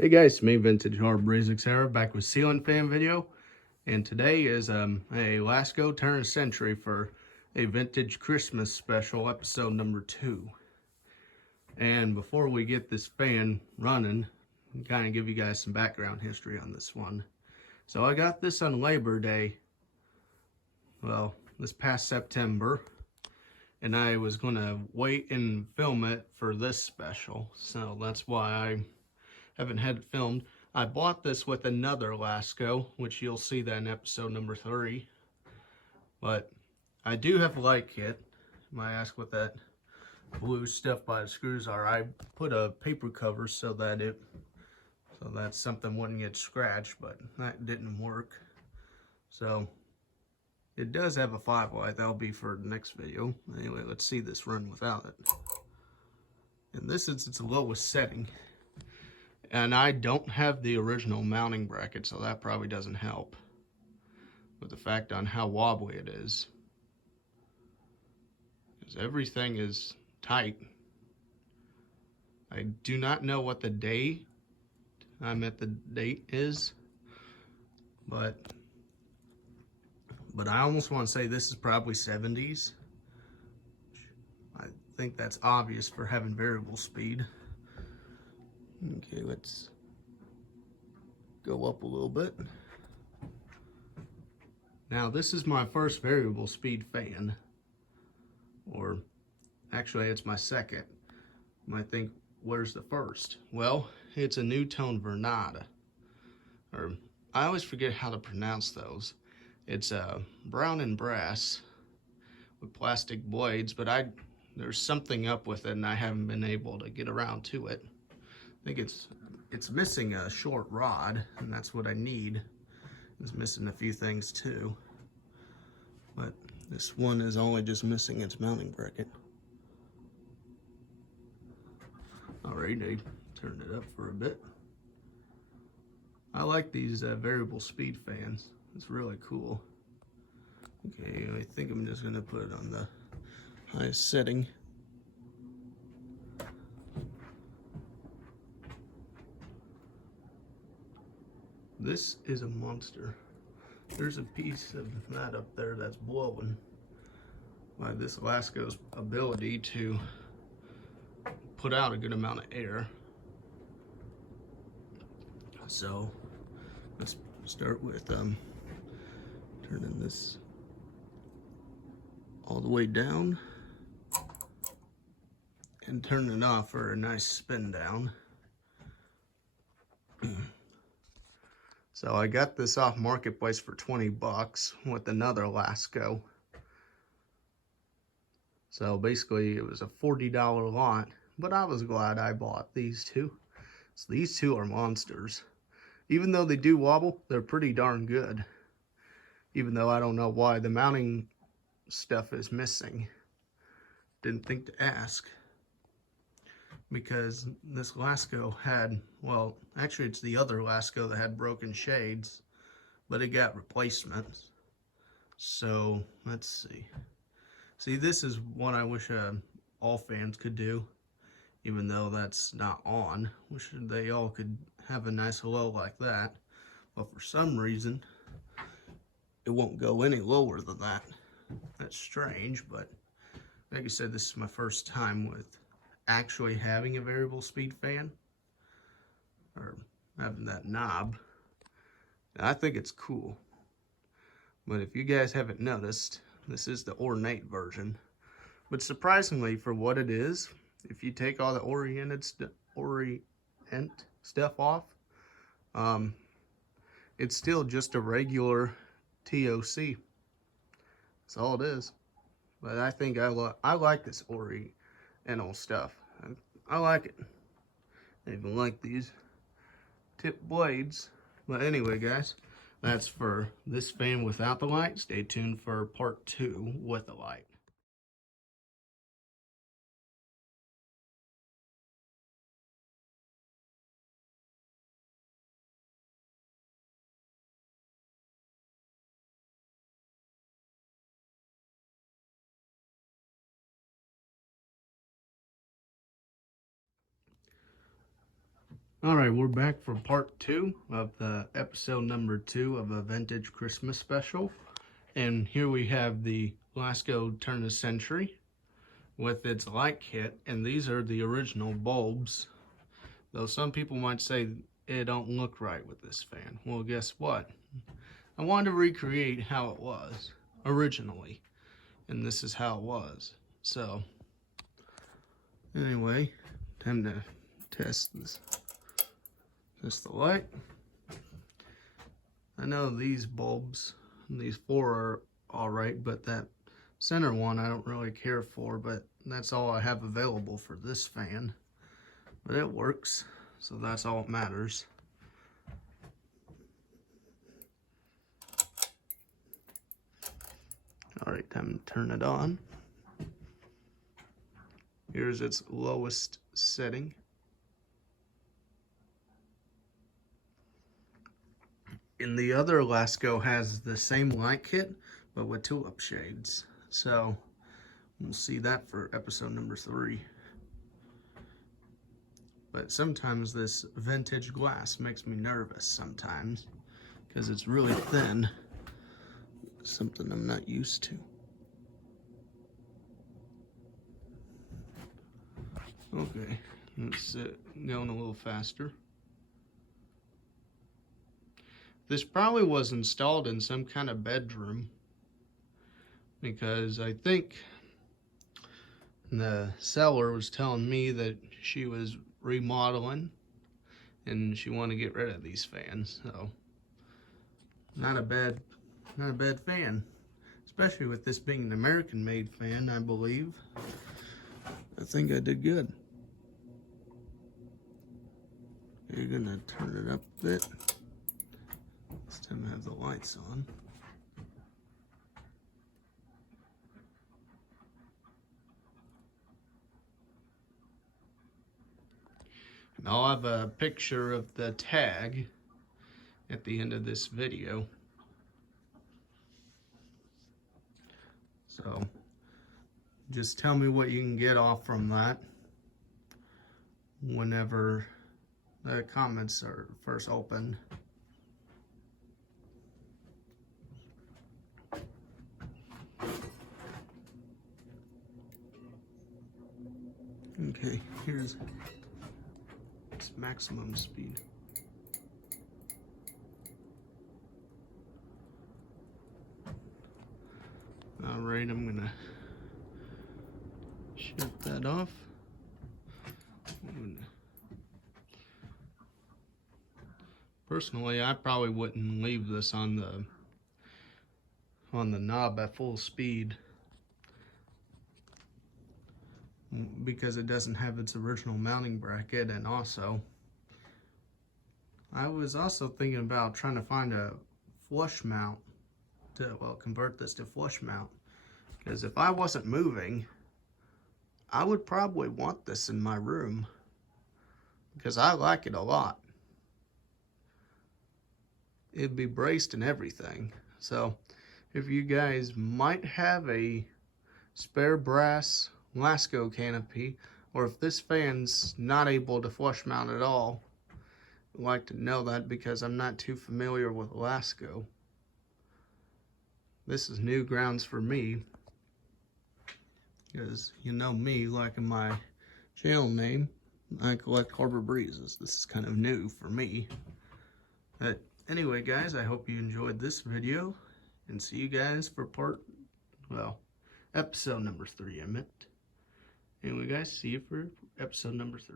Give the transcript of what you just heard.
Hey guys, it's me, Vintage Hard Breezix here, back with ceiling fan video, and today is a Lasko Turn Century for a vintage Christmas special, episode number 2. And before we get this fan running, kind of give you guys some background history on this one. So I got this on Labor Day, well, this past September, and I was going to wait and film it for this special, so that's why I haven't had it filmed. I bought this with another Lasko, which you'll see that in episode number 3. But I do have a light kit. You might ask what that blue stuff by the screws are. I put a paper cover so that something wouldn't get scratched, but that didn't work. So it does have a 5-light. That'll be for the next video. Anyway, let's see this run without it. And this is its lowest setting. And I don't have the original mounting bracket, so that probably doesn't help with the fact on how wobbly it is. Because everything is tight. I do not know what the day I'm at the date is, but I almost want to say this is probably 70s. I think that's obvious for having variable speed. Okay, let's go up a little bit. Now, this is my first variable speed fan, or actually it's my second. You might think, where's the first? Well, it's a New Tone Vernada, or I always forget how to pronounce those. It's brown and brass with plastic blades, but there's something up with it and I haven't been able to get around to it. I think it's missing a short rod, and that's what I need. It's missing a few things too, but this one is only just missing its mounting bracket. Alright, I turned it up for a bit. I like these variable speed fans. It's really cool. Okay, I think I'm just gonna put it on the highest setting. This is a monster. There's a piece of that up there that's blowing by this Lasko's ability to put out a good amount of air. So let's start with turning this all the way down and turning it off for a nice spin down. So I got this off Marketplace for 20 bucks with another Lasko. So basically it was a $40 lot, but I was glad I bought these two. So these two are monsters. Even though they do wobble, they're pretty darn good. Even though I don't know why the mounting stuff is missing. Didn't think to ask. Because this Lasko had, well, actually it's the other Lasko that had broken shades, but it got replacements. So let's see. See, this is what I wish all fans could do, even though that's not on. Wish they all could have a nice low like that, but for some reason it won't go any lower than that. That's strange, but like I said, this is my first time with actually having a variable speed fan, or having that knob. I think it's cool, but if you guys haven't noticed, this is the ornate version. But surprisingly, for what it is, if you take all the orient stuff off, it's still just a regular TOC. That's all it is. But I think I like this oriental stuff. I like it. I even like these tip blades. But anyway, guys, that's for this fan without the light. Stay tuned for part 2 with the light. Alright, we're back for part 2 of the episode number 2 of a vintage Christmas special. And here we have the Lasko Turn of Century with its light kit. And these are the original bulbs. Though some people might say it don't look right with this fan. Well, guess what? I wanted to recreate how it was originally. And this is how it was. So, anyway, time to test this. Just the light. I know these bulbs, these 4 are alright, but that center one I don't really care for, but that's all I have available for this fan. But it works, so that's all that matters. Alright, time to turn it on. Here's its lowest setting. And the other Lasko has the same light kit, but with tulip shades. So, we'll see that for episode number 3. But sometimes this vintage glass makes me nervous sometimes, because it's really thin. Something I'm not used to. Okay, let's going a little faster. This probably was installed in some kind of bedroom, because I think the seller was telling me that she was remodeling and she wanted to get rid of these fans. So not a bad fan, especially with this being an American-made fan. I believe I think I did good. You're gonna turn it up a bit. This time I have the lights on. And I'll have a picture of the tag at the end of this video. So just tell me what you can get off from that whenever the comments are first opened. Okay, here's its maximum speed. Alright, I'm gonna shut that off. Personally, I probably wouldn't leave this on the knob at full speed, because it doesn't have its original mounting bracket. And also, I was also thinking about trying to find a flush mount to, well, convert this to flush mount, because if I wasn't moving, I would probably want this in my room, because I like it a lot. It'd be braced and everything. So if you guys might have a spare brass Lasko canopy, or if this fan's not able to flush mount at all, I'd like to know that, because I'm not too familiar with Lasko. This is new grounds for me, because you know me, liking my channel name, I collect Harbor Breezes. This is kind of new for me. But anyway, guys, I hope you enjoyed this video, and see you guys for episode number 3, I meant. Anyway, guys, see you for episode number 3.